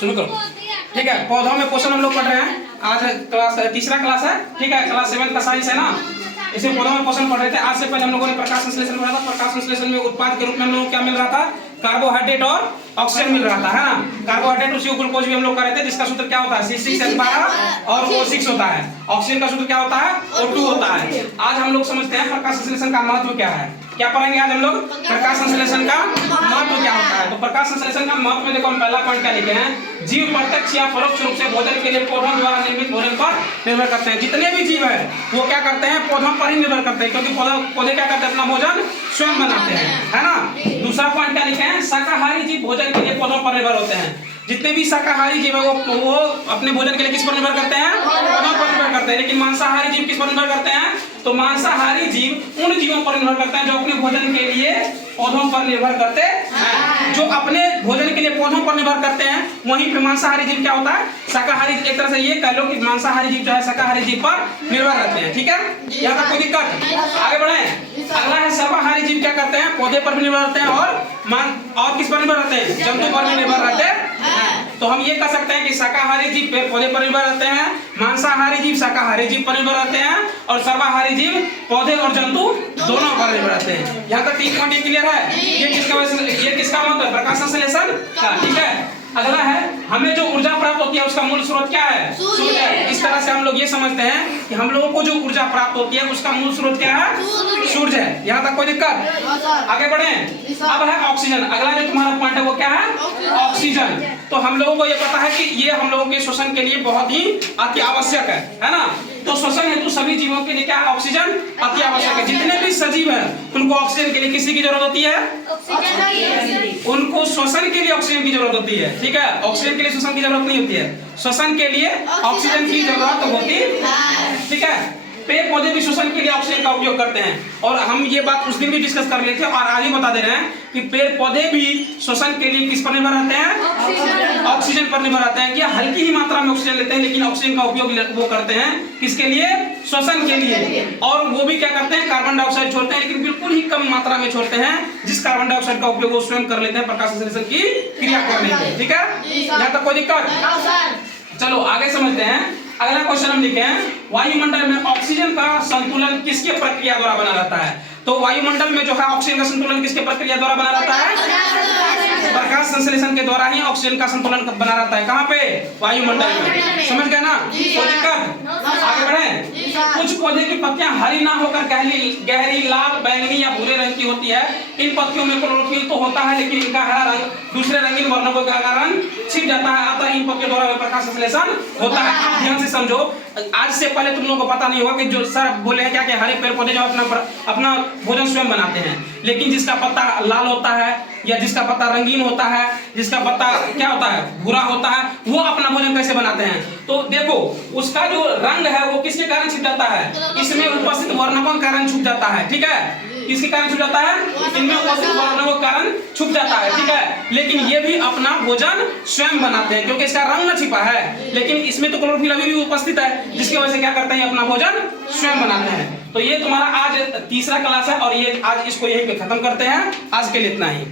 शुरू करो। ठीक है, पौधों में पोषण हम लोग पढ़ रहे हैं। आज क्लास तीसरा क्लास है। ठीक है, क्लास 7 का साइंस है ना, इसे पौधों में पोषण पढ़ रहे थे। आज से पहले हम लोगों ने प्रकाश संश्लेषण पढ़ा था। प्रकाश संश्लेषण में उत्पाद के रूप में हम लोगों को क्या मिल रहा था? कार्बोहाइड्रेट और ऑक्सीजन मिल रहा था, है ना। कार्बोहाइड्रेट उसी को ग्लूकोज भी हम लोग कर रहे थे, जिसका सूत्र क्या होता है? C6H12 और O6 होता है। ऑक्सीजन का सूत्र क्या होता है? O2 होता है। आज हम लोग समझते हैं प्रकाश संश्लेषण का महत्व क्या है। क्या पढ़ेंगे आज हम लोग? प्रकाश संश्लेषण का महत्व क्या होता है। तो प्रकाश संश्लेषण का महत्व में देखो हम पहला पॉइंट क्या लिखे हैं? जीव प्रत्यक्ष या परोक्ष रूप से भोजन के लिए पौधों द्वारा निर्मित भोजन पर निर्भर करते हैं। जितने भी जीव है वो क्या करते हैं? पौधों पर ही निर्भर करते हैं, क्योंकि पौधे क्या करते हैं? अपना भोजन स्वयं बनाते हैं, है ना। दूसरा पॉइंट क्या लिखे हैं? शाकाहारी जीव भोजन के लिए पौधों पर निर्भर होते हैं। जितने भी शाकाहारी जीव है वो अपने भोजन के लिए किस पर निर्भर करते हैं? पौधों पर निर्भर करते हैं। लेकिन मांसाहारी जीव किस पर निर्भर करते हैं? तो मांसाहारी जीव उन जीवों पर निर्भर करते हैं जो अपने भोजन के लिए पौधों पर निर्भर करते हैं। जो अपने भोजन के लिए पौधों पर निर्भर करते हैं, वहीं पे मांसाहारी जीव क्या होता है? शाकाहारी। एक तरह से ये कह लो कि मांसाहारी जीव जो है शाकाहारी जीव पर निर्भर रहते हैं। ठीक है, यहाँ तक कोई दिक्कत? आगे बढ़े। अगला है सर्वाहारी जीव। क्या करते हैं? पौधे पर भी निर्भर रहते हैं और किस पर निर्भर रहते हैं? जंतु पर भी निर्भर रहते हैं। तो हम ये कह सकते हैं कि शाकाहारी जीव पेड़ पौधे पर निर्भर रहते हैं, मांसाहारी जीव शाकाहारी जीव पर निर्भर रहते हैं, और सर्वाहारी जीव पौधे और जंतु दोनों पर निर्भर रहते हैं। यहाँ तक 3 पॉइंट क्लियर है। ये किसका मतलब है? प्रकाश संश्लेषण का। ठीक है, अगला है हमें जो ऊर्जा प्राप्त होती है उसका मूल स्रोत क्या है? सूर्य है। इस तरह से हम लोग ये समझते हैं कि हम लोगों को जो ऊर्जा प्राप्त होती है उसका मूल स्रोत क्या है? सूर्य है। यहाँ तक कोई दिक्कत? आगे बढ़े। अब है ऑक्सीजन। अगला जो तुम्हारा पॉइंट है वो क्या है? ऑक्सीजन। तो हम लोगों को ये पता है कि ये हम लोगों के श्वसन के लिए बहुत ही अति आवश्यक है ना। तो श्वसन हेतु सभी जीवों के लिए क्या है? ऑक्सीजन अति आवश्यक है। जितने भी सजीव हैं उनको ऑक्सीजन के लिए किसी की जरूरत होती है? उनको श्वसन के लिए ऑक्सीजन की जरूरत होती है। ठीक है, ऑक्सीजन के लिए श्वसन की जरूरत नहीं होती है, श्वसन के लिए ऑक्सीजन की जरूरत होती है। ठीक है, पेड़ पौधे भी श्वसन के लिए ऑक्सीजन का उपयोग करते हैं, और हम ये बात उस दिन भी डिस्कस कर लेते हैं और आज भी बता दे रहे हैं कि पेड़ पौधे भी श्वसन के लिए किस पर निर्भर रहते हैं? ऑक्सीजन पर निर्भर रहते हैं। कि हल्की ही मात्रा में ऑक्सीजन लेते हैं, लेकिन ऑक्सीजन का उपयोग वो करते हैं किसके लिए? श्वसन के लिए। और वो भी क्या करते हैं? कार्बन डाइऑक्साइड छोड़ते हैं, लेकिन बिल्कुल ही कम मात्रा में छोड़ते हैं, जिस कार्बन डाइऑक्साइड का उपयोग वो स्वयं कर लेते हैं प्रकाश संश्लेषण की क्रिया करने के लिए। ठीक है, यहाँ तक कोई दिक्कत? चलो आगे समझते हैं। अगला क्वेश्चन हम लिखे हैं, वायुमंडल में ऑक्सीजन का संतुलन किसके प्रक्रिया द्वारा बना रहता है? तो वायुमंडल में जो है ऑक्सीजन का संतुलन किसके प्रक्रिया द्वारा बना रहता है? प्रकाश संश्लेषण के द्वारा ही ऑक्सीजन का संतुलन बना रहता है। कहाँ पे? वायुमंडल में। समझ गए ना? कोई दिक्कत? आगे बढ़े। कुछ पौधे की पत्तियां हरी ना होकर गहरी लाल, बैंगनी या भूरे रंग की होती है। इन पत्तियों में क्लोरोफिल तो होता है, लेकिन इनका हरा रंग दूसरे रंगीन वर्णों के कारण छिप जाता है, अतः इन पत्तियों द्वारा प्रकाश संश्लेषण होता है। आप ध्यान से समझो, आज से पहले तुम लोगों को पता नहीं होगा कि जो सर बोले हैं क्या कि हरे पेड़ पौधे जो अपना भोजन स्वयं बनाते हैं, लेकिन जिसका पत्ता लाल होता है या जिसका पत्ता रंगीन होता है, जिसका पत्ता क्या होता है? भूरा होता है, वो अपना भोजन कैसे बनाते हैं? तो देखो उसका जो रंग है वो किसके कारण छुप जाता है? इसमें उपस्थित वर्णकों के कारण छुप जाता है। ठीक है, किसके कारण छुप जाता है? इनमें उपस्थित वर्णकों के कारण छुप जाता है। ठीक है, लेकिन ये भी अपना भोजन स्वयं बनाते हैं, क्योंकि इसका रंग न छिपा है, लेकिन इसमें तो क्लोरोफिल अभी भी उपस्थित है, जिसकी वजह से क्या करते हैं? अपना भोजन स्वयं बनाते हैं। तो ये तुम्हारा आज तीसरा क्लास है, और ये आज इसको यहीं पे खत्म करते हैं। आज के लिए इतना ही।